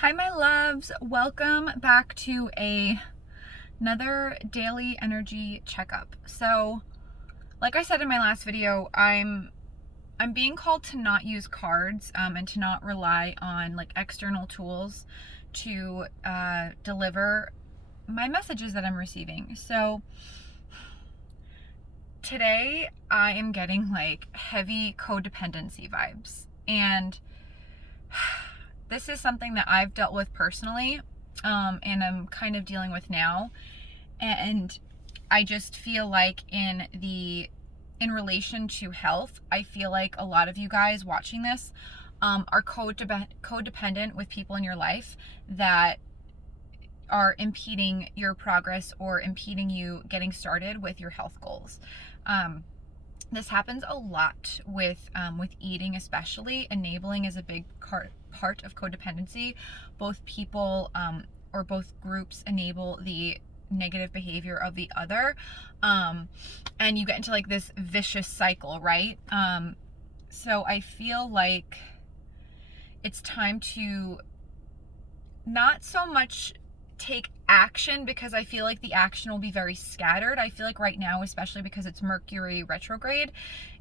Hi my loves, welcome back to another daily energy checkup. So, like I said in my last video, I'm being called to not use cards and to not rely on like external tools to deliver my messages that I'm receiving. So today I am getting like heavy codependency vibes, and this is something that I've dealt with personally, and I'm kind of dealing with now. And I just feel like in relation to health, I feel like a lot of you guys watching this are codependent with people in your life that are impeding your progress or impeding you getting started with your health goals. This happens a lot with eating, especially. Enabling is a big part of codependency. Both people or both groups enable the negative behavior of the other, and you get into like this vicious cycle, right? So I feel like it's time to not so much take action, because I feel like the action will be very scattered. I feel like right now, especially because it's Mercury retrograde,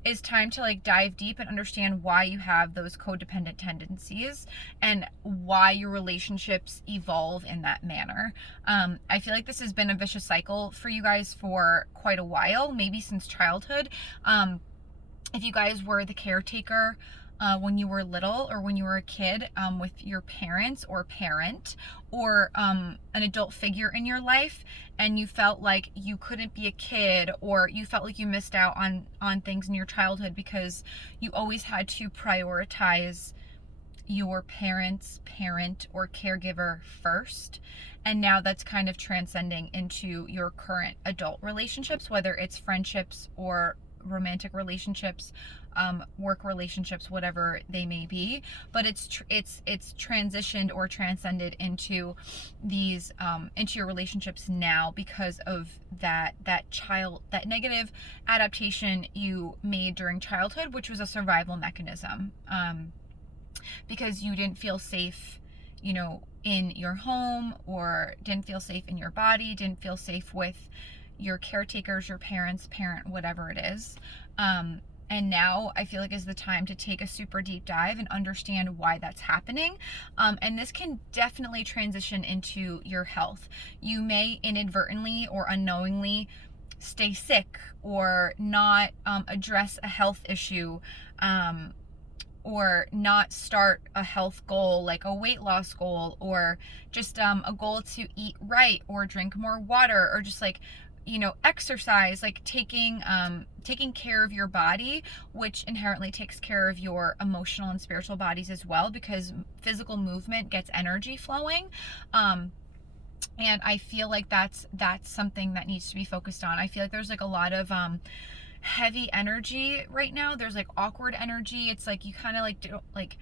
is time to like dive deep and understand why you have those codependent tendencies and why your relationships evolve in that manner. I feel like this has been a vicious cycle for you guys for quite a while, maybe since childhood. If you guys were the caretaker when you were little or when you were a kid, with your parents or parent or an adult figure in your life, and you felt like you couldn't be a kid, or you felt like you missed out on things in your childhood because you always had to prioritize your parent or caregiver first. And now that's kind of transcending into your current adult relationships, whether it's friendships or romantic relationships, work relationships, whatever they may be. But it's transitioned or transcended into these into your relationships now because of that negative adaptation you made during childhood, which was a survival mechanism, because you didn't feel safe, in your home, or didn't feel safe in your body, didn't feel safe with your caretakers, your parents, parent, whatever it is. And now I feel like is the time to take a super deep dive and understand why that's happening. And this can definitely transition into your health. You may inadvertently or unknowingly stay sick or not address a health issue, or not start a health goal like a weight loss goal, or just a goal to eat right or drink more water, or just like exercise, like taking care of your body, which inherently takes care of your emotional and spiritual bodies as well, because physical movement gets energy flowing. And I feel like that's something that needs to be focused on. I feel like there's like a lot of heavy energy right now. There's like awkward energy. It's like you kind of like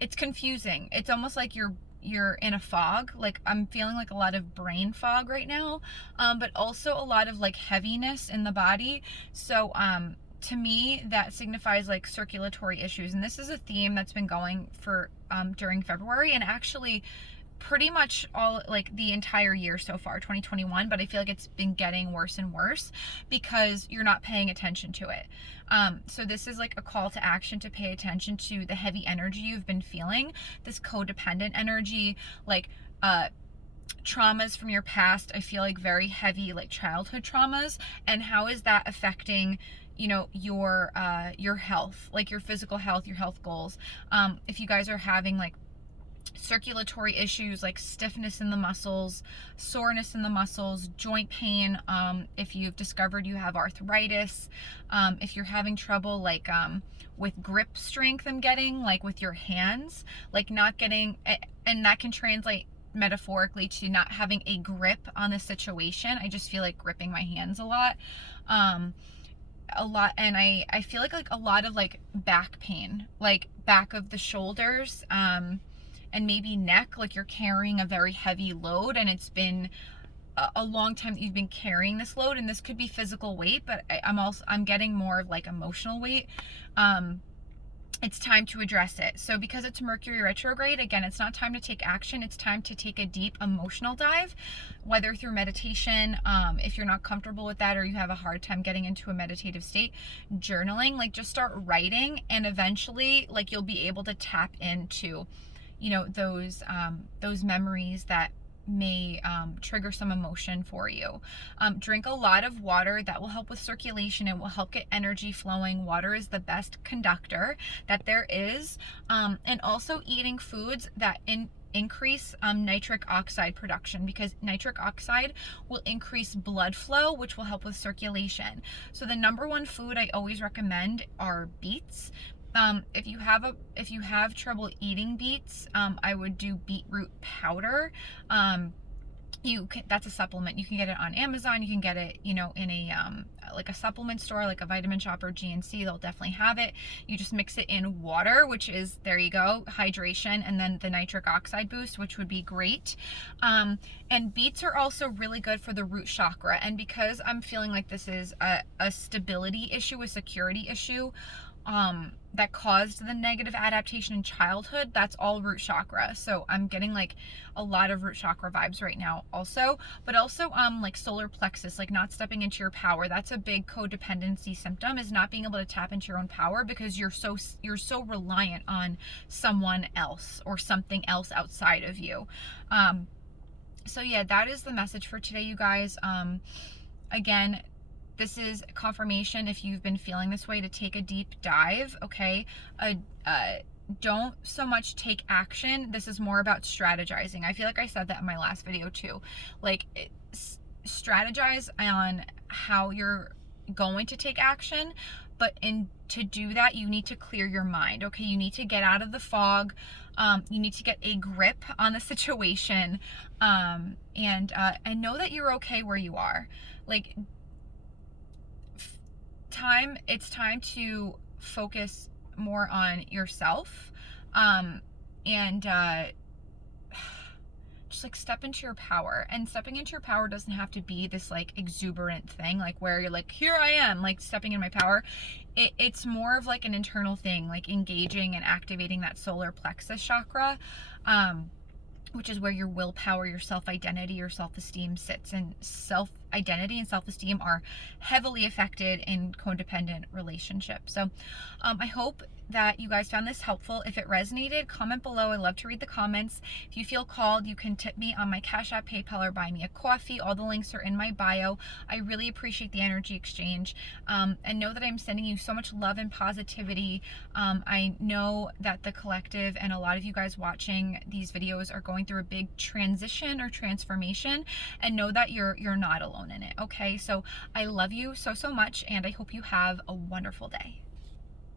it's confusing. It's almost like you're in a fog. Like I'm feeling like a lot of brain fog right now, but also a lot of like heaviness in the body. So to me that signifies like circulatory issues, and this is a theme that's been going for during February, and actually pretty much all like the entire year so far, 2021. But I feel like it's been getting worse and worse because you're not paying attention to it. So this is like a call to action to pay attention to the heavy energy you've been feeling, this codependent energy, like traumas from your past. I feel like very heavy, like childhood traumas, and how is that affecting your health, like your physical health, your health goals. If you guys are having like circulatory issues like stiffness in the muscles, soreness in the muscles, joint pain, if you've discovered you have arthritis, if you're having trouble like with grip strength, I'm getting like with your hands, like not getting, and that can translate metaphorically to not having a grip on the situation. I just feel like gripping my hands a lot. And I feel like a lot of like back pain, like back of the shoulders, and maybe neck, like you're carrying a very heavy load, and it's been a long time that you've been carrying this load. And this could be physical weight, but I'm getting more of like emotional weight. it's time to address it. So because it's Mercury retrograde, again, it's not time to take action. It's time to take a deep emotional dive, whether through meditation, if you're not comfortable with that or you have a hard time getting into a meditative state, journaling, like just start writing, and eventually like you'll be able to tap into, you know, those memories that may trigger some emotion for you. Drink a lot of water. That will help with circulation. It will help get energy flowing. Water is the best conductor that there is. And also eating foods that increase nitric oxide production, because nitric oxide will increase blood flow, which will help with circulation. So the number one food I always recommend are beets. If you have trouble eating beets, I would do beetroot powder. That's a supplement. You can get it on Amazon. You can get it, you know, in a like a supplement store, like a Vitamin Shop or GNC. They'll definitely have it. You just mix it in water, which is, there you go, hydration, and then the nitric oxide boost, which would be great. And beets are also really good for the root chakra. And because I'm feeling like this is a stability issue, a security issue, that caused the negative adaptation in childhood, that's all root chakra. So I'm getting like a lot of root chakra vibes right now also, but also like solar plexus, like not stepping into your power. That's a big codependency symptom, is not being able to tap into your own power because you're so reliant on someone else or something else outside of you. So yeah, that is the message for today, you guys. Again, this is confirmation, if you've been feeling this way, to take a deep dive, okay? Don't so much take action. This is more about strategizing. I feel like I said that in my last video too. Like, strategize on how you're going to take action, but to do that, you need to clear your mind, okay? You need to get out of the fog. You need to get a grip on the situation, and know that you're okay where you are. Like, it's time to focus more on yourself, and just like step into your power. And stepping into your power doesn't have to be this like exuberant thing, like where you're like, here I am, like stepping in my power. It's more of like an internal thing, like engaging and activating that solar plexus chakra, which is where your willpower, your self-identity, your self-esteem sits. And self-identity and self-esteem are heavily affected in codependent relationships. So I hope that you guys found this helpful. If it resonated, comment below. I love to read the comments. If you feel called, you can tip me on my Cash App, PayPal, or buy me a coffee. All the links are in my bio. I really appreciate the energy exchange, and know that I'm sending you so much love and positivity. I know that the collective and a lot of you guys watching these videos are going through a big transition or transformation, and know that you're not alone in it, okay? So I love you so much, and I hope you have a wonderful day.